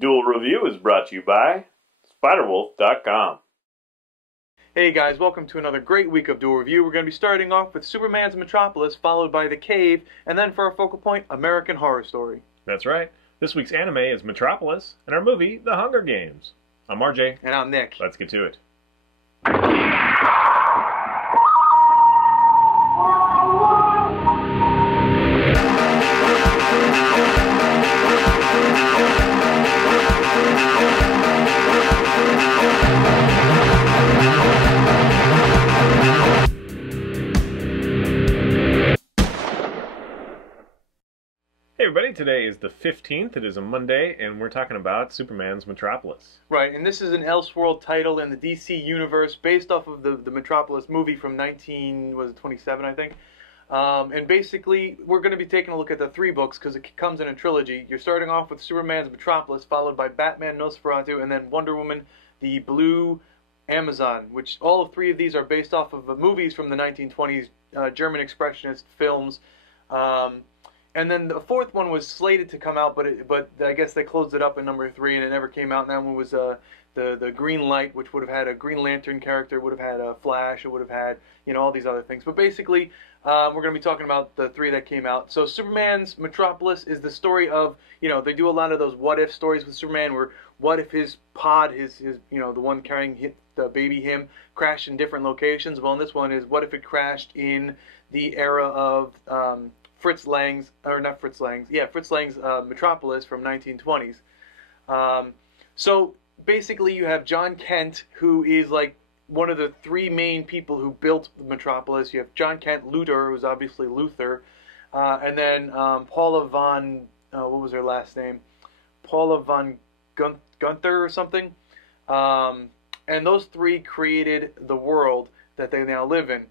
Duel Review is brought to you by SpiderWolf.com. Hey guys, welcome to another great week of Duel Review. We're going to be starting off with Superman's Metropolis, followed by The Cave, and then for our focal point, American Horror Story. That's right. This week's anime is Metropolis, and our movie, The Hunger Games. I'm RJ. And I'm Nick. Let's get to it. Hey everybody, today is the 15th, it is a Monday, and we're talking about Superman's Metropolis. Right, and this is an Elseworld title in the DC universe based off of the Metropolis movie from 1927, I think. And basically, we're going to be taking a look at the three books because it comes in a trilogy. You're starting off with Superman's Metropolis, followed by Batman Nosferatu, and then Wonder Woman, the Blue Amazon, which all of three of these are based off of movies from the 1920s, German Expressionist films. And then the fourth one was slated to come out, but I guess they closed it up in number 3, and it never came out. And that one was the Green Light, which would have had a Green Lantern character, would have had a Flash, it would have had, you know, all these other things. But basically, we're going to be talking about the 3 that came out. So Superman's Metropolis is the story of, you know, they do a lot of those what-if stories with Superman, where what if his pod, his you know, the one carrying the baby him, crashed in different locations. Well, in this one is what if it crashed in the era of Fritz Lang's Metropolis from 1920s. So basically you have John Kent, who is like one of the 3 main people who built Metropolis. You have John Kent, Luthor, who's obviously Luthor, and then Paula von, what was her last name? Paula von Gunther or something. And those 3 created the world that they now live in.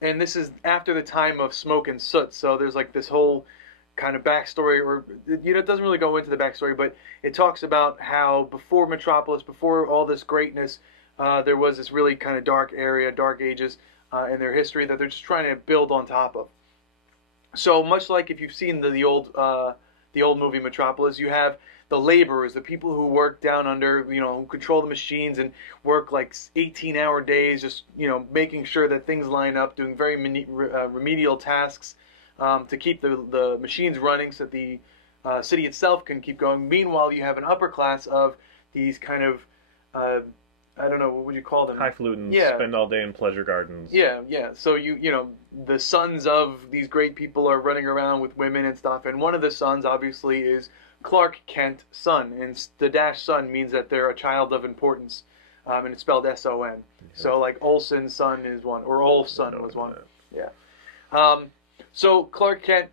And this is after the time of Smoke and Soot, so there's like this whole kind of backstory, or, you know, it doesn't really go into the backstory, but it talks about how before Metropolis, before all this greatness, there was this really kind of dark area, dark ages in their history that they're just trying to build on top of. So much like if you've seen the old movie Metropolis, you have the laborers, the people who work down under, you know, who control the machines and work like 18-hour days, just, you know, making sure that things line up, doing very remedial tasks to keep the machines running so that the city itself can keep going. Meanwhile, you have an upper class of these kind of, I don't know, what would you call them? Highfalutin, spend all day in pleasure gardens. Yeah, yeah. So you know, the sons of these great people are running around with women and stuff, and one of the sons obviously is Clark Kent's son, and the dash son means that they're a child of importance, and it's spelled S-O-N. Yeah. So like Olsen's son is one, or Olson was one. Yeah. So Clark Kent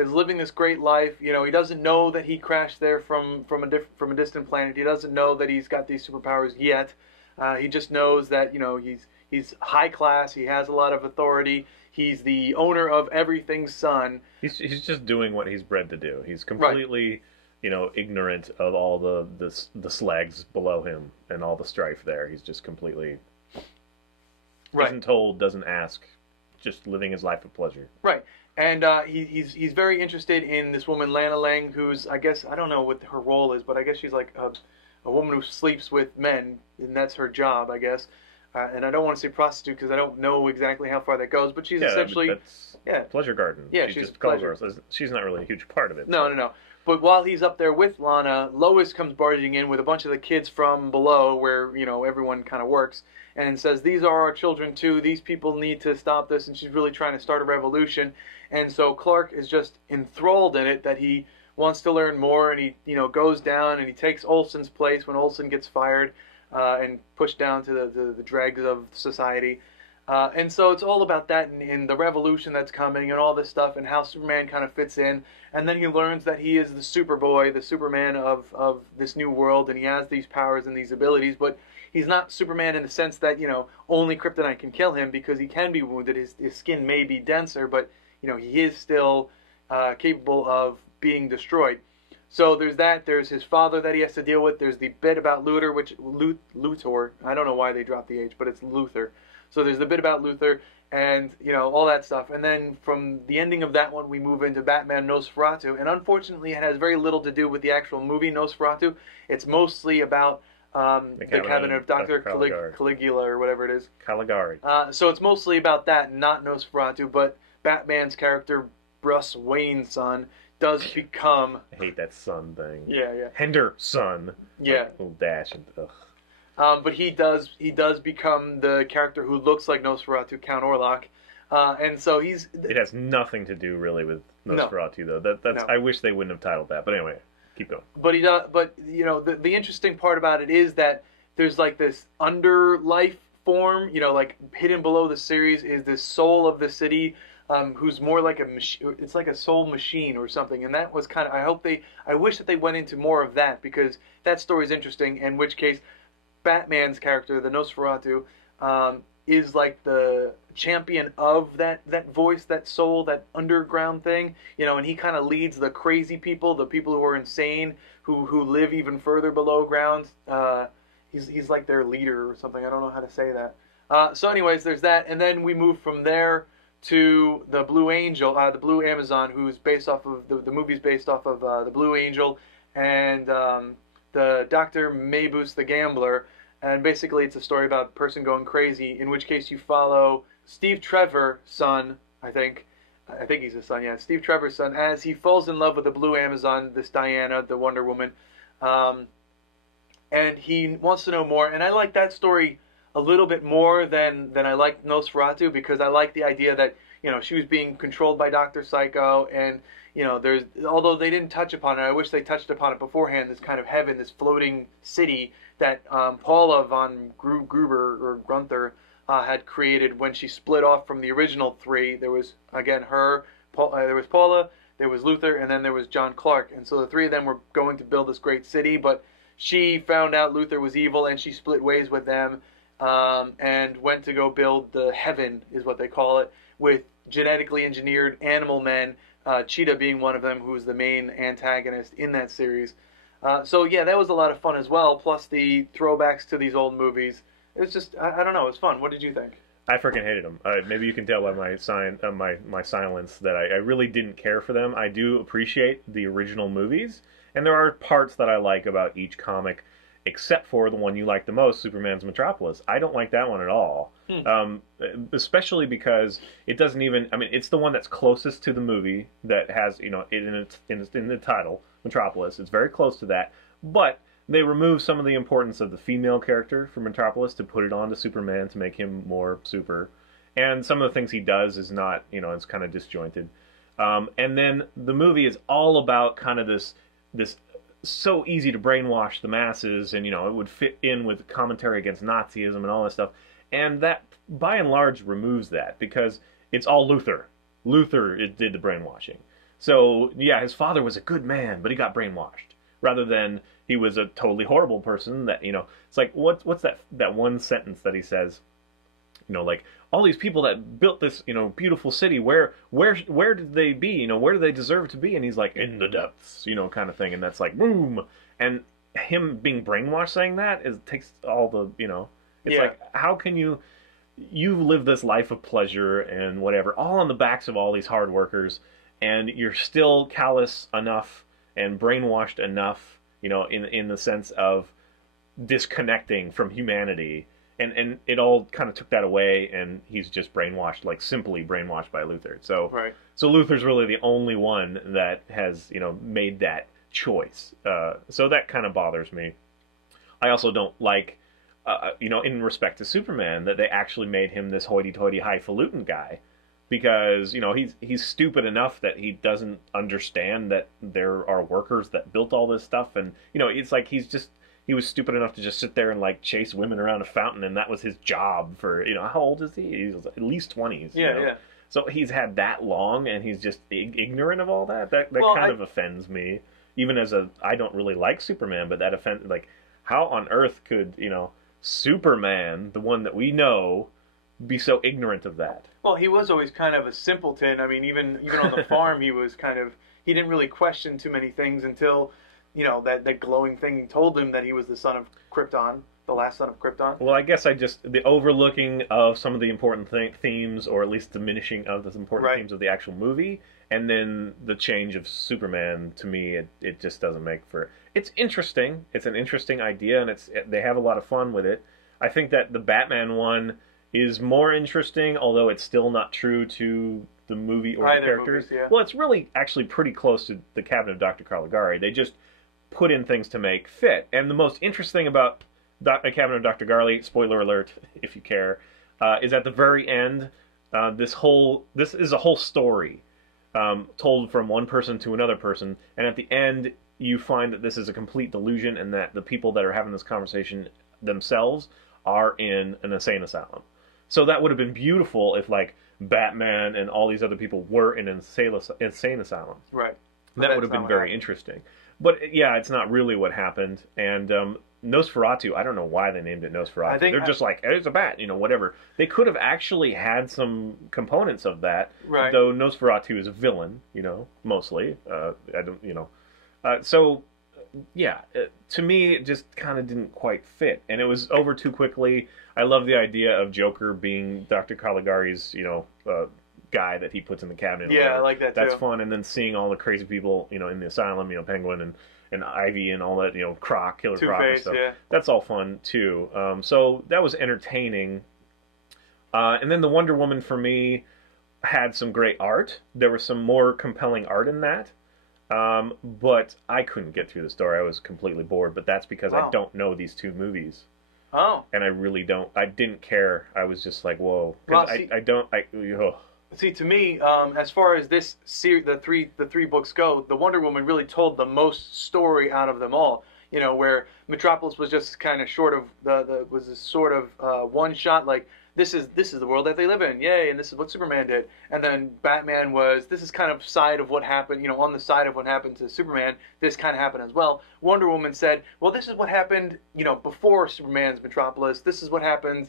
is living this great life. You know, he doesn't know that he crashed there from a distant planet. He doesn't know that he's got these superpowers yet. He just knows that, you know, he's high class. He has a lot of authority. He's the owner of everything's son. He's just doing what he's bred to do. He's completely, right, you know, ignorant of all the slags below him and all the strife there. He's just completely isn't told, doesn't ask, just living his life of pleasure. Right. And he's very interested in this woman, Lana Lang, who's, I guess, I don't know what her role is, but I guess she's like a woman who sleeps with men, and that's her job, I guess. And I don't want to say prostitute because I don't know exactly how far that goes, but she's essentially... That's pleasure garden. Yeah, she just calls her. She's not really a huge part of it. No, no. But while he's up there with Lana, Lois comes barging in with a bunch of the kids from below where, you know, everyone kind of works, and says, these are our children too, these people need to stop this, and she's really trying to start a revolution. And so Clark is just enthralled in it, that he wants to learn more, and he, you know, goes down and he takes Olsen's place when Olsen gets fired and pushed down to the dregs of society. And so it's all about that and the revolution that's coming and all this stuff and how Superman kind of fits in. And then he learns that he is the Superboy, the Superman of this new world, and he has these powers and these abilities, but he's not Superman in the sense that, you know, only kryptonite can kill him, because he can be wounded. His skin may be denser, but, you know, he is still capable of being destroyed. So there's that. There's his father that he has to deal with. There's the bit about Luthor, I don't know why they dropped the H, but it's Luthor. So there's the bit about Luthor, and all that stuff. And then from the ending of that one, we move into Batman Nosferatu, and unfortunately, it has very little to do with the actual movie Nosferatu. It's mostly about the cabinet of Dr. Caligula or whatever it is. Caligari. So it's mostly about that, not Nosferatu, but Batman's character, Bruce Wayne's son, does become... I hate that son thing. Yeah. Henderson. Yeah. Little dash. Ugh. But he does become the character who looks like Nosferatu, Count Orlok, and so he's. It has nothing to do really with Nosferatu, though. That's. No. I wish they wouldn't have titled that. But anyway, keep going. But he does. But the interesting part about it is that there's like this underlife form, like hidden below the series is this soul of the city, who's more like a machine. It's like a soul machine or something. And that was kind of. I wish that they went into more of that, because that story is interesting. In which case, Batman's character, the Nosferatu, is like the champion of that voice, that soul, that underground thing, and he kind of leads the crazy people, the people who are insane, who live even further below ground. He's like their leader or something. I don't know how to say that. So anyways, there's that, and then we move from there to the Blue Angel, the Blue Amazon, who's based off of the movie's based off of the Blue Angel and the Dr. Mabuse the Gambler. And basically it's a story about a person going crazy, in which case you follow Steve Trevor's son, I think he's his son, yeah, Steve Trevor's son, as he falls in love with the Blue Amazon, this Diana, the Wonder Woman, and he wants to know more. And I like that story a little bit more than I like Nosferatu, because I like the idea that, she was being controlled by Dr. Psycho, and, there's, although they didn't touch upon it, I wish they touched upon it beforehand, this kind of heaven, this floating city that Paula von Gruber or Grunther had created when she split off from the original three. There was, again, there was Paula, there was Luther, and then there was John Clark. And so the three of them were going to build this great city, but she found out Luther was evil, and she split ways with them, and went to go build the heaven, is what they call it, with genetically engineered animal men, Cheetah being one of them, who was the main antagonist in that series. So yeah, that was a lot of fun as well, plus the throwbacks to these old movies. It's just, I don't know, it was fun. What did you think? I freaking hated them. Maybe you can tell by my silence that I really didn't care for them. I do appreciate the original movies, and there are parts that I like about each comic, except for the one you like the most, Superman's Metropolis. I don't like that one at all. Especially because it doesn't even, it's the one that's closest to the movie that has, in the title, Metropolis. It's very close to that, but they remove some of the importance of the female character from Metropolis to put it on to Superman to make him more super. And some of the things he does is not, it's kind of disjointed. And then the movie is all about kind of this so easy to brainwash the masses, and, it would fit in with commentary against Nazism and all that stuff. And that, by and large, removes that, because it's all Luther. Luther did the brainwashing. So, yeah, his father was a good man, but he got brainwashed. Rather than he was a totally horrible person that, it's like, what's that one sentence that he says? Like, all these people that built this, beautiful city, where did they be? Where do they deserve to be? And he's like, in the depths, kind of thing. And that's like, boom. And him being brainwashed saying that takes all the, it's like, how can you've lived this life of pleasure and whatever, all on the backs of all these hard workers, and you're still callous enough and brainwashed enough, in the sense of disconnecting from humanity. And it all kind of took that away, and he's just brainwashed, like simply brainwashed by Luther. So, right. So Luther's really the only one that has, made that choice. So that kind of bothers me. I also don't like, in respect to Superman, that they actually made him this hoity-toity, highfalutin guy. Because, he's stupid enough that he doesn't understand that there are workers that built all this stuff. And, it's like he was stupid enough to just sit there and, like, chase women around a fountain, and that was his job for, how old is he? He's at least 20s. Yeah. So he's had that long, and he's just ignorant of all that. That kind of offends me. Even as I don't really like Superman, but that offends, like, how on earth could, Superman, the one that we know, be so ignorant of that? Well, he was always kind of a simpleton. Even on the farm, he didn't really question too many things until, that glowing thing told him that he was the son of Krypton. The Last Son of Krypton. Well, I guess the overlooking of some of the important themes, or at least diminishing of the important themes of the actual movie, and then the change of Superman, to me, it just doesn't make for... It's interesting. It's an interesting idea, and they have a lot of fun with it. I think that the Batman one is more interesting, although it's still not true to the movie or the characters. Movies, yeah. Well, it's really actually pretty close to the Cabinet of Dr. Caligari. They just put in things to make fit. And the most interesting about Cabinet of Dr. Caligari, spoiler alert, if you care, is at the very end, this is a whole story told from one person to another person, and at the end you find that this is a complete delusion and that the people that are having this conversation themselves are in an insane asylum. So that would have been beautiful if, like, Batman and all these other people were in an insane asylum. Right. That would have been very interesting. But, yeah, it's not really what happened. And Nosferatu, I don't know why they named it Nosferatu. They're just like, it's a bat, whatever. They could have actually had some components of that. Right. Though Nosferatu is a villain, mostly. So, yeah, to me, it just kind of didn't quite fit. And it was over too quickly. I love the idea of Joker being Dr. Caligari's, guy that he puts in the cabinet. Yeah, I like that too. That's fun. And then seeing all the crazy people, in the asylum, Penguin and Ivy and all that, Croc, Killer Croc and stuff. Yeah. That's all fun, too. So that was entertaining. And then the Wonder Woman, for me, had some great art. There was some more compelling art in that. But I couldn't get through the story. I was completely bored. But that's because I don't know these two movies. Oh. And I really don't. I didn't care. I was just like, whoa. Because See, to me, as far as this the three books go, the Wonder Woman really told the most story out of them all. Where Metropolis was just kind of short of was a sort of one shot, like this is the world that they live in, yay, and this is what Superman did. And then Batman this is kind of side of what happened, on the side of what happened to Superman, this kind of happened as well. Wonder Woman said, well, this is what happened, before Superman's Metropolis. This is what happened,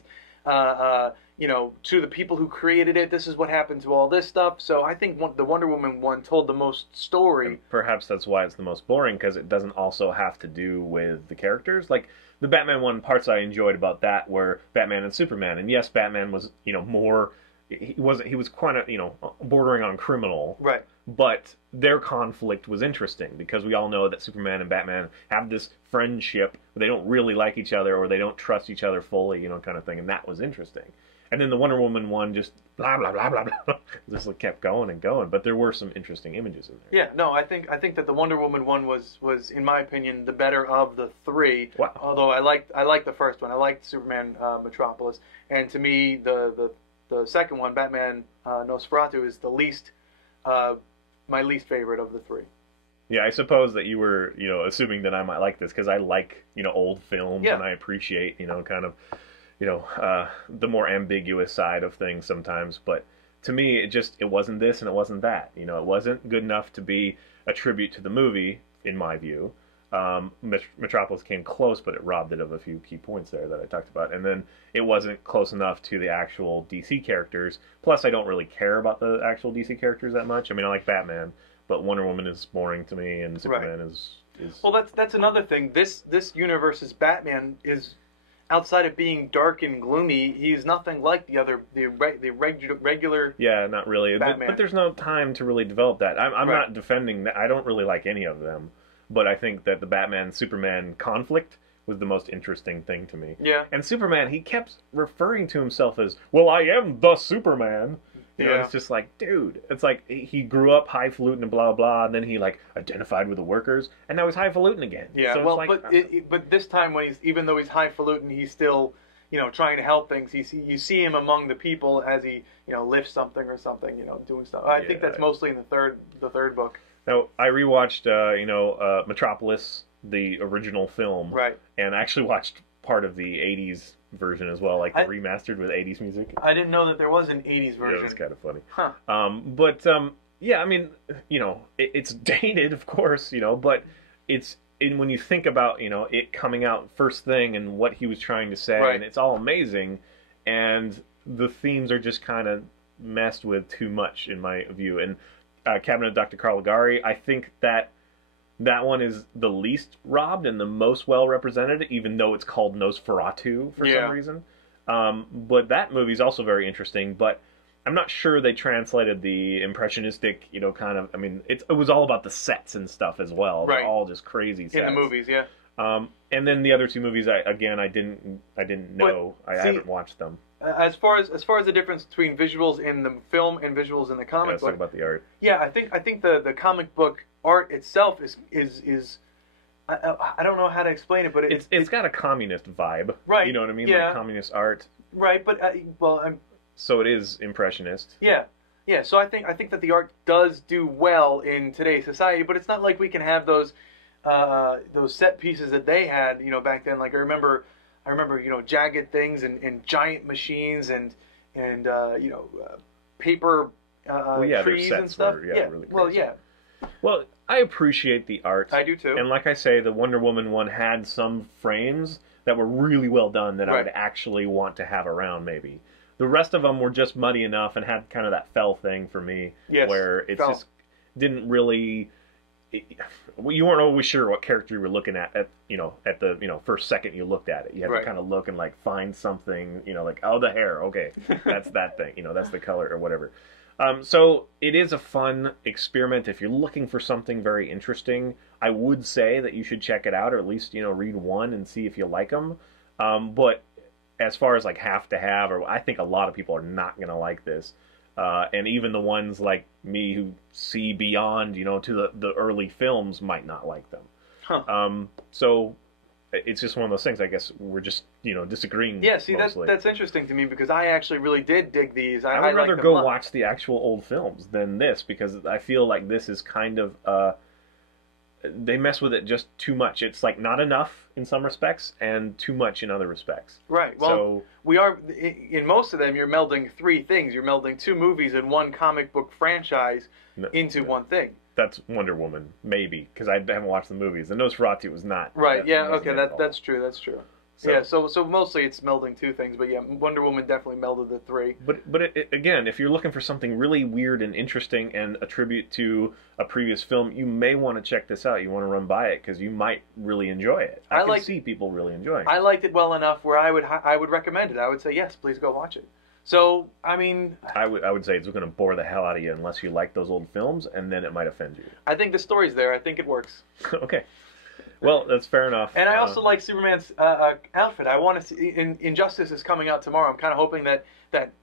to the people who created it. This is what happened to all this stuff. So I think the Wonder Woman one told the most story. And perhaps that's why it's the most boring, because it doesn't also have to do with the characters. Like, the Batman one, parts I enjoyed about that were Batman and Superman. And yes, Batman was, more... He was quite a, bordering on criminal. Right. But their conflict was interesting, because we all know that Superman and Batman have this friendship, but they don't really like each other, or they don't trust each other fully, kind of thing. And that was interesting. And then the Wonder Woman one just blah, blah, blah, blah, blah. Just kept going and going. But there were some interesting images in there. Yeah, no, I think that the Wonder Woman one was in my opinion, the better of the three. Wow. Although I liked the first one. I liked Superman Metropolis. And to me, the second one, Batman Nosferatu, is the least, my least favorite of the three. Yeah, I suppose that you were, assuming that I might like this, because I like, old films, and I appreciate, kind of, the more ambiguous side of things sometimes. But to me, it wasn't this and it wasn't that. It wasn't good enough to be a tribute to the movie, in my view. Metropolis came close, but it robbed it of a few key points there that I talked about. And then it wasn't close enough to the actual DC characters. Plus, I don't really care about the actual DC characters that much. I mean, I like Batman, but Wonder Woman is boring to me, and Superman is... Well, that's another thing. This universe's Batman is, outside of being dark and gloomy, he's nothing like the regular. Yeah, not really. Batman. But there's no time to really develop that. I'm not defending that. I don't really like any of them, but I think that the Batman-Superman conflict was the most interesting thing to me. Yeah. And Superman, he kept referring to himself as, well, I am the Superman. It's just like, dude, it's like he grew up highfalutin and blah, blah, and then he, identified with the workers, and now he's highfalutin again. Yeah, so well, it's but this time, even though he's highfalutin, he's still, trying to help things. You see him among the people as he, lifts something or something, doing stuff. I think that's mostly in the third book. Now, I rewatched, Metropolis, the original film. Right. And I actually watched part of the 80s version as well, remastered with 80s music. I didn't know that there was an 80s version. Yeah, it's kind of funny. Huh. Yeah, I mean, it's dated, of course, but when you think about, it coming out first thing and what he was trying to say, right. And it's all amazing, and the themes are just kind of messed with too much, in my view. And Cabinet of Dr. Caligari, I think that that one is the least robbed and the most well represented, even though it's called Nosferatu for some reason. But that movie's also very interesting, but I'm not sure they translated the impressionistic, you know, kind of. I mean, it was all about the sets and stuff as well. Right. They're all just crazy sets. In the movies, yeah. And then the other two movies, I didn't know. I haven't watched them. As far as the difference between visuals in the film and visuals in the comic Let's book. talk about the art. Yeah, I think the comic book art itself is I don't know how to explain it, but it's got a communist vibe. Right. You know what I mean? Yeah. Like communist art. Right, but So it is impressionist. Yeah. Yeah, so I think that the art does do well in today's society, but it's not like we can have those set pieces that they had, you know, back then. Like I remember, you know, jagged things and giant machines and you know, paper trees and stuff. Really well, crazy. Well, I appreciate the art. I do too. And like I say, the Wonder Woman one had some frames that were really well done that I would actually want to have around, maybe. The rest of them were just muddy enough and had kind of that fell thing for me, where it just didn't really. You weren't always sure what character you were looking at the first second you looked at it. You had to kind of look and like find something, you know, like, oh, the hair, okay, that's that thing, you know, that's the color or whatever. So it is a fun experiment. If you're looking for something very interesting, I would say that you should check it out, or at least, you know, read one and see if you like them. But as far as like have to have, or I think a lot of people are not going to like this. And even the ones like me who see beyond, you know, to the early films might not like them. Huh. So it's just one of those things. I guess we're just, you know, disagreeing. Yeah, see, mostly. that's interesting to me because I actually really did dig these. I would rather go watch the actual old films than this, because I feel like this is kind of they mess with it just too much. It's like not enough in some respects and too much in other respects. Right. Well, we are in most of them. You're melding three things. You're melding two movies and one comic book franchise into one thing. That's Wonder Woman, maybe, because I haven't watched the movies. And Nosferatu was not. Right. Yeah. Okay. That's true. That's true. So, yeah. So mostly it's melding two things, but yeah, Wonder Woman definitely melded the three. But again, if you're looking for something really weird and interesting and a tribute to a previous film, you may want to check this out. You want to run by it because you might really enjoy it. I can see people really enjoying it. I liked it well enough where I would recommend it. I would say yes, please go watch it. So I mean, I would say it's going to bore the hell out of you unless you like those old films, and then it might offend you. I think the story's there. I think it works. Okay. Well, that's fair enough. And I also like Superman's outfit. I want to see Injustice is coming out tomorrow. I'm kind of hoping that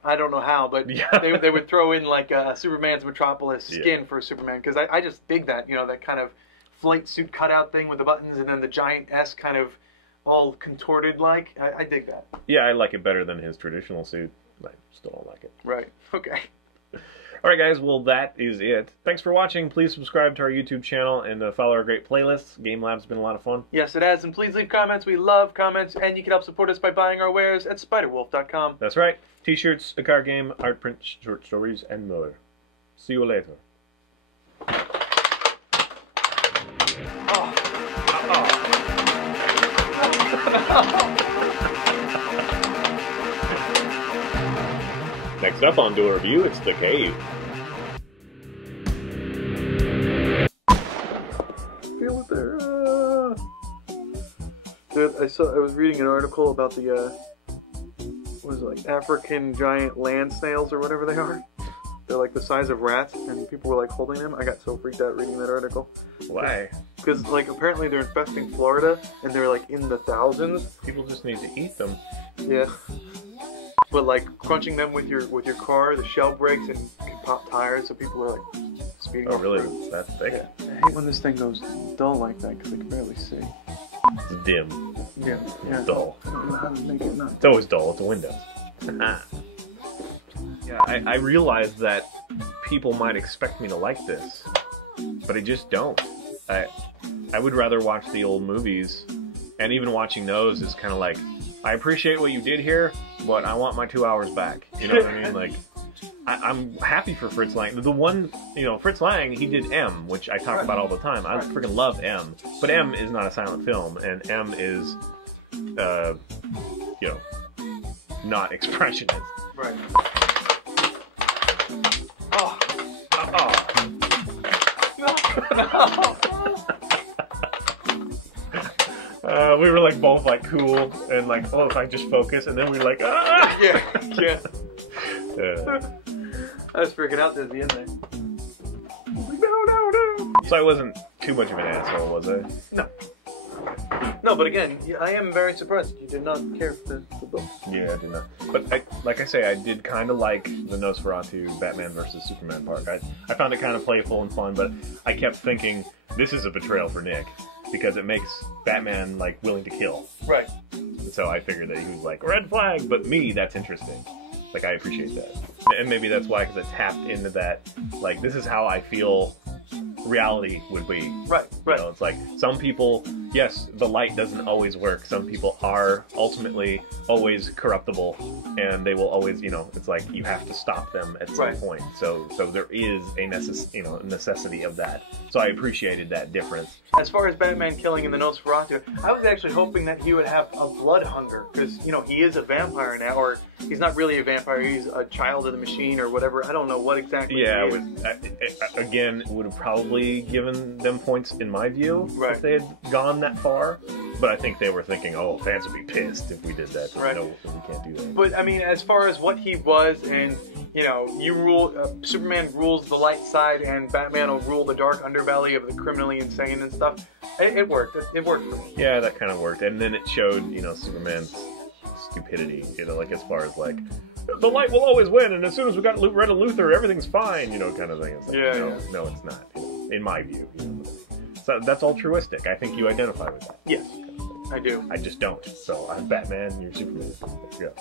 I don't know how, but they would throw in like Superman's Metropolis skin for Superman, because I just dig that, you know, that kind of flight suit cutout thing with the buttons and then the giant S kind of all contorted like. I dig that. Yeah, I like it better than his traditional suit. I still don't like it. Right. Okay. All right, guys. Well, that is it. Thanks for watching. Please subscribe to our YouTube channel and follow our great playlists. Game Lab's been a lot of fun. Yes, it has. And please leave comments. We love comments. And you can help support us by buying our wares at spiderwolf.com. That's right. T-shirts, a card game, art print, short stories, and more. See you later. Next up on Duel Review, it's The Cave. Feel it there. Dude, I was reading an article about the what is it, like African giant land snails or whatever they are. They're like the size of rats, and people were like holding them. I got so freaked out reading that article. Why? Because like apparently they're infesting Florida, and they're like in the thousands. People just need to eat them. Yeah. But like crunching them with your car, the shell breaks and can pop tires, so people are like speeding off. Oh, really? It's that thick? Yeah. I hate when this thing goes dull like that because I can barely see. It's dim. Yeah. It's dull. I don't know how to make it not. It's always dull. It's a Windows. Yeah, I realize that people might expect me to like this, but I just don't. I would rather watch the old movies, and even watching those is kind of like, I appreciate what you did here, but I want my 2 hours back. You know what I mean? Like, I'm happy for Fritz Lang. The one, you know, Fritz Lang, he did M, which I talk about all the time. I freaking love M. But M is not a silent film, and M is, you know, not expressionist. Right. Oh. We were like both like cool and like, oh, if I just focus, and then we were like, ah! Yeah, yeah. I was freaking out at the end there. No. So I wasn't too much of an asshole, was I? No. No, but again, I am very surprised you did not care for the book. Yeah, I did not. But like I say, I did kind of like the Nosferatu Batman versus Superman part. I found it kind of playful and fun, but I kept thinking, this is a betrayal for Nick, because it makes Batman, like, willing to kill. Right. So I figured that he was like, red flag, but me, that's interesting. Like, I appreciate that. And maybe that's why, because it tapped into that, like, this is how I feel reality would be. Right, right. You know, it's like, some people, yes, the light doesn't always work. Some people are ultimately always corruptible, and they will always, you know, it's like, you have to stop them at some point. So there is a necessity of that. So I appreciated that difference. As far as Batman killing in the Nosferatu, I was actually hoping that he would have a blood hunger, because, you know, he is a vampire now, or he's not really a vampire, he's a child of the machine or whatever. I don't know what exactly yeah, he is. Again, would have probably given them points in my view if they had gone that far. But I think they were thinking, oh, fans would be pissed if we did that. So no, we can't do that. But, I mean, as far as what he was, and, you know, Superman rules the light side, and Batman will rule the dark underbelly of the criminally insane and stuff. It worked. It worked for me. Yeah, that kind of worked. And then it showed, you know, Superman's stupidity, you know, like as far as like, the light will always win, and as soon as we got rid of Luthor, everything's fine, you know, kind of thing. It's like, no, it's not, you know, in my view. You know. So that's altruistic. I think you identify with that. Yes, I do. I just don't. So I'm Batman, you're Superman. Let's go.